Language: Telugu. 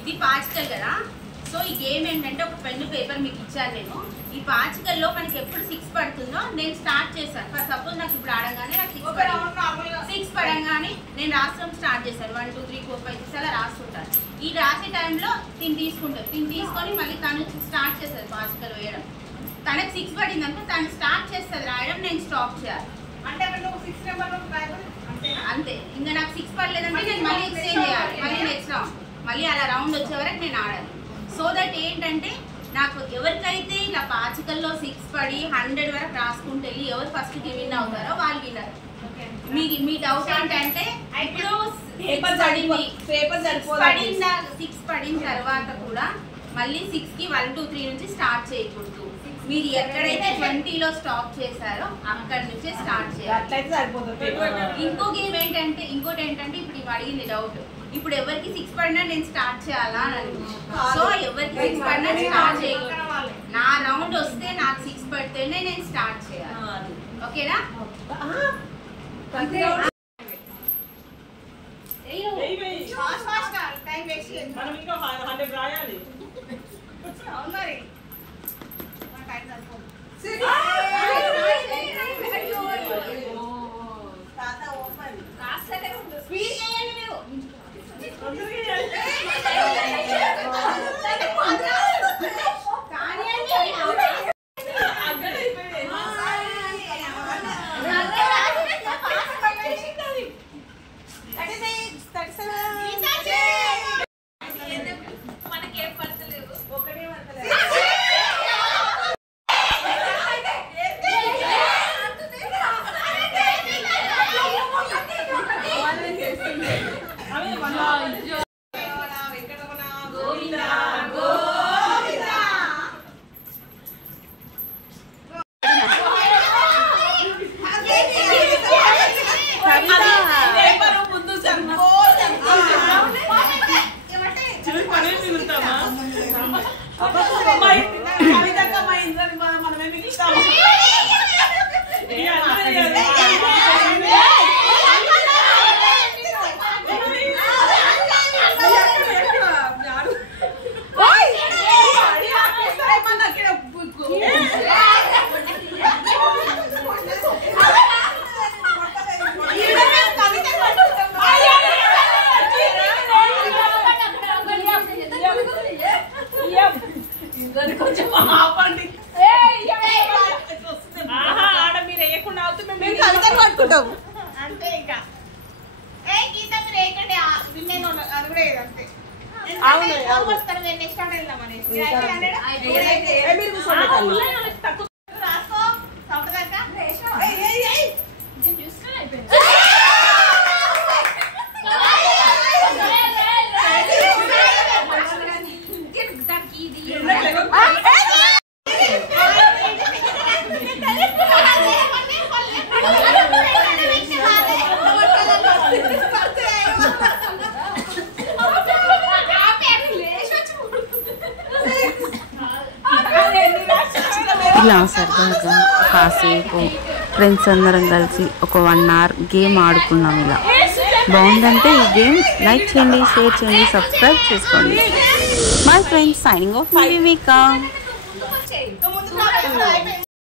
ఇది పాచికల్ కదా. సో ఈ గేమ్ ఏంటంటే ఒక పెన్ను పేపర్ మీకు ఇచ్చాను నేను. ఈ పాచికల్లో మనకి ఎప్పుడు 6 పడుతుందో నేను స్టార్ట్ చేశాను. ఫర్ సపోజ్ నాకు ఇప్పుడు ఆడగానే నాకు 6 పడంగానే నేను రాష్ట్రం స్టార్ట్ చేశాను. 1 2 3 4 5 6 అలా రాస్తుంటాను. ఈ రాసే టైంలో తిని తీసుకుంటారు. తిని తీసుకొని మళ్ళీ తను స్టార్ట్ చేస్తారు పాచికలు వేయడం. తనకు 6 పడింది అనుకో తను స్టార్ట్ చేస్తుంది రాయడం, నేను స్టాప్ చేయాలి. అంటే అంతే. ఇంకా నాకు 6 పడలేదంటే నేను మళ్ళీ ఎక్స్చేంజ్ చేయాలి. మళ్ళీ నెక్స్ట్ రౌండ్ మళ్ళీ అలా రౌండ్ వచ్చే వరకు నేను ఆడాలి. సో దట్ ఏంటంటే నాకు ఎవరికైతే ఇలా పాచికల్లో 6 పడి 100 వరకు రాసుకుంటూ వెళ్ళి ఎవరు ఫస్ట్ విన్ అవుతారో వాళ్ళు విన్నర్. మీ డౌట్ ఏంటంటే ఇప్పుడు 6 పడిన తర్వాత కూడా మళ్ళీ 6కి 1 2 3 నుంచి స్టార్ట్ చేయకూడదు. మీరు ఎక్కడైతే 20లో స్టాప్ చేశారో అక్కడి నుంచే స్టార్ట్ చేయాలి. ఇంకోటి ఏంటంటే ఇప్పుడు ఇవి అడిగింది డౌట్. ఇప్పుడు ఎవరికి 6 పడినా నేను స్టార్ట్ చేయాలా అని. సో ఎవరికి 6 పడినా స్టార్ట్ చేయకూడదు. నా రౌండ్ వస్తే నాకు 6 పడితేనే నేను స్టార్ట్ చేయాలి. ఓకేనా? అంతే ఇంకా ఇలా సరదాగా కాసేపు ఫ్రెండ్స్ అందరం కలిసి ఒక 1 hour గేమ్ ఆడుకున్నాం. ఇలా బాగుందంటే ఈ గేమ్ లైక్ చేయండి, షేర్ చేయండి, సబ్స్క్రైబ్ చేసుకోండి. My friends signing off.